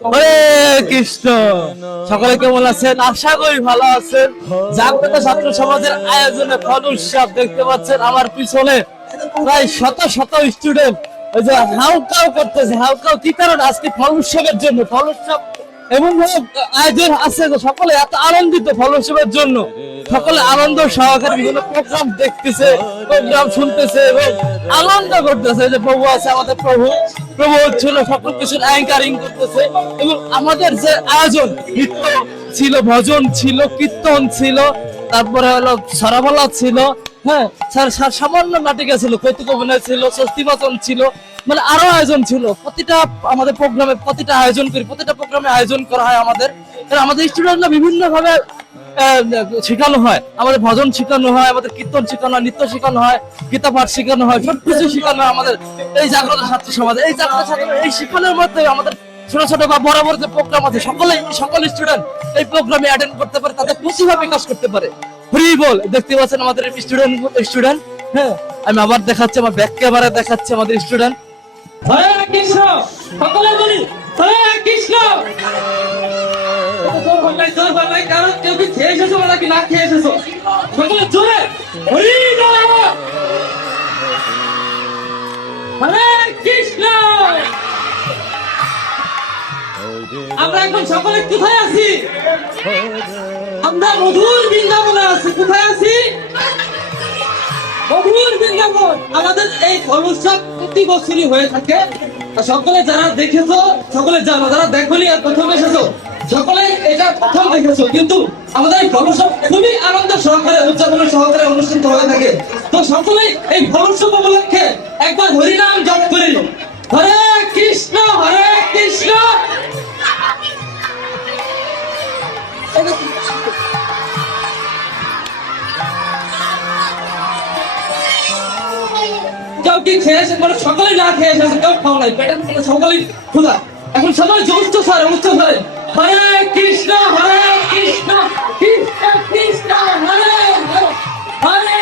হরে কৃষ্ণ। সকলে কেমন আছেন? আশা করি ভালো আছেন। জাগ্রত ছাত্র সমাজের আয়োজনে ফল উৎসব দেখতে পাচ্ছেন আমার পিছনে প্রায় শত শত স্টুডেন্ট ওই যে হাউকাউ করতেছে। হাউকাউ কি কারণ? আজকে ফল উৎসবের জন্য। ফল উৎসব এমন ভাবে আয়োজন আছে যে সকলে এত আনন্দিত ফল উৎসবের জন্য। সকলে আনন্দ সহকারে বিভিন্ন প্রোগ্রাম দেখতেছে, প্রোগ্রাম শুনতেছে এবং আনন্দ করতেছে। যে প্রভু আছে, আমাদের প্রভু প্রভু হচ্ছিল সকল কিছুর অ্যাঙ্কারিং করতেছে। এবং আমাদের যে আয়োজন, নৃত্য ছিল, ভজন ছিল, কীর্তন ছিল, তারপরে হলো সরাবলা ছিল, হ্যাঁ সামান্য নাটিকা ছিল, কৌতুক অভিনয় ছিল, স্বস্তিবাচন ছিল, মানে আরো আয়োজন ছিল। প্রতিটা আমাদের প্রোগ্রামে প্রতিটা আয়োজন করি, প্রতিটা প্রোগ্রামে আয়োজন করা হয় আমাদের। আমাদের স্টুডেন্টরা বিভিন্ন ভাবে শেখানো হয়। আমাদের ভজন শেখানো হয়, আমাদের কীর্তন শেখানো হয়, নৃত্য শেখানো হয়, গীতা পাঠ শেখানো হয়, সবকিছু শেখানো হয় আমাদের এই জাগ্রত ছাত্র সমাজে। এই জাগ্রত ছাত্র এই শিক্ষণের মধ্যে আমাদের ছোট ছোট বা বড় বড় যে প্রোগ্রাম আছে, সকল স্টুডেন্ট এই প্রোগ্রামে অ্যাটেন্ড করতে পারে, তাদের প্রতিভা বিকাশ করতে পারে। ফ্রি বল দেখতে পাচ্ছেন আমাদের স্টুডেন্ট। হ্যাঁ, আমি আবার দেখাচ্ছি, আমার ব্যাক ক্যামেরা দেখাচ্ছে আমাদের স্টুডেন্ট। হরে কৃষ্ণ, সকলে বলি হরে কৃষ্ণ। কারণ কেউ কি খেয়ে এসেছো নাকি না খেয়ে এসেছো? সকলে জোরে হরি বল। হরে কৃষ্ণ। আমরা এখন সকলে কোথায় আছি? আমরা মধুর বৃন্দাবনে আছি। কোথায় আছি? মধুর বৃন্দাবন। আমাদের এই অনুষ্ঠান প্রতি বছরই হয়ে থাকে। সকলে যারা দেখেছো সকলে জানো, যারা দেখোনি আর প্রথম এসেছো সকলে এটা প্রথম দেখেছো। কিন্তু আমাদের এই অনুষ্ঠান খুবই আনন্দ সহকারে, উদযাপন সহকারে অনুষ্ঠিত হয়ে থাকে। তো সকলেই এই অনুষ্ঠান উপলক্ষে একবার হরিনাম জপ করি। হরে কৃষ্ণ, হরে কৃষ্ণ। কেউ কি খেয়ে এসে মানে সকলে না খেয়ে এসেছে, কেউ খাওয়া নাই, পেটের মধ্যে সকলেই ক্ষুধা। এখন সবাই উচ্চ স্বরে হরে কৃষ্ণ, হরে কৃষ্ণ, কৃষ্ণ কৃষ্ণ হরে হরে, হরে